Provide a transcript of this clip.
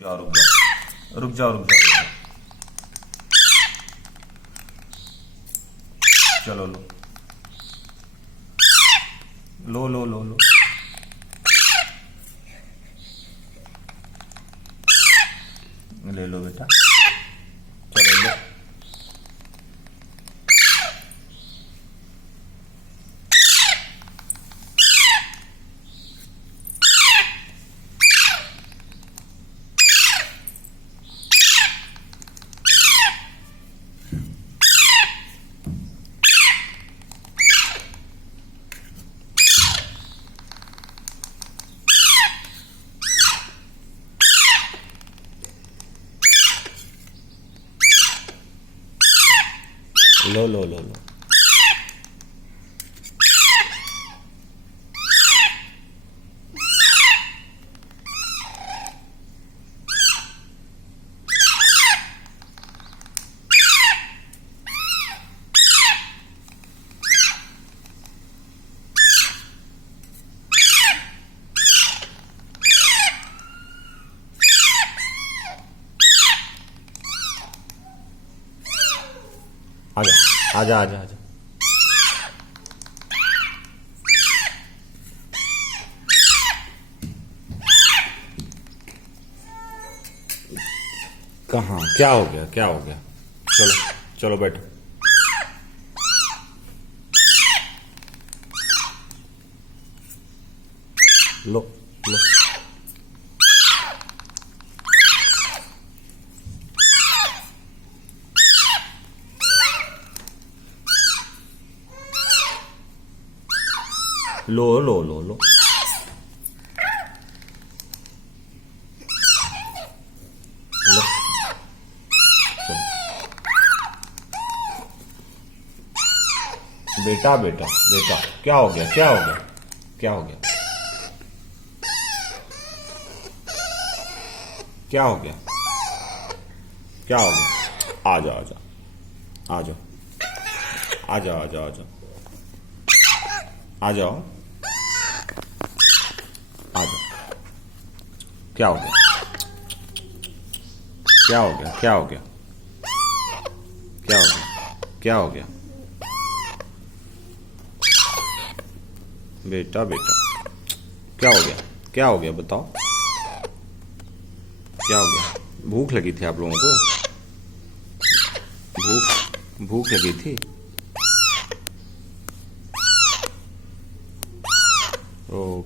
जाओ रुक जाओ रुक जाओ रुक जाओ रुक जाओ। चलो लो लो लो लो लो। ले लो बेटा, चलो लो। लो लो लो लो। आजा आजा आजा आजा। कहाँ, क्या हो गया, क्या हो गया? चलो चलो बैठो। लो लो। लो लो लो लो। लो चलो। बेटा बेटा बेटा, क्या हो गया, क्या हो गया, क्या हो गया, क्या हो गया, क्या हो गया? आ जाओ आ जाओ आ जाओ आ जाओ आ जाओ आ जाओ आ जाओ आ जाओ। क्या हो गया, क्या हो गया, क्या हो गया, क्या हो गया, क्या हो गया? बेटा बेटा, क्या हो गया, क्या हो गया बताओ, क्या हो गया? भूख लगी थी आप लोगों को? भूख भूख लगी थी? ओ